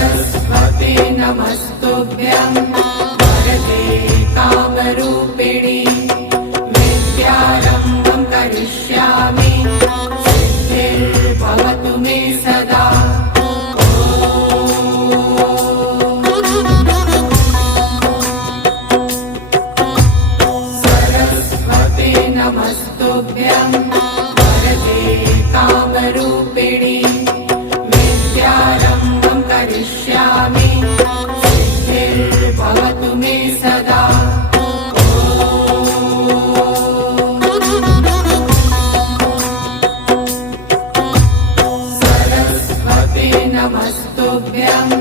सरस्वते नमस्तुभ्यं वरदे कामरूपिणि विद्यारम्भं करिष्यामि सिद्धिर्भवतु मे सदा। सरस्वते नमस्तुभ्यं वरदे कामरूपिणि विद्यारम्भं करिष्यामि सिद्धिर्भवतु मे सदा। सरस्वते नमस्तुभ्यं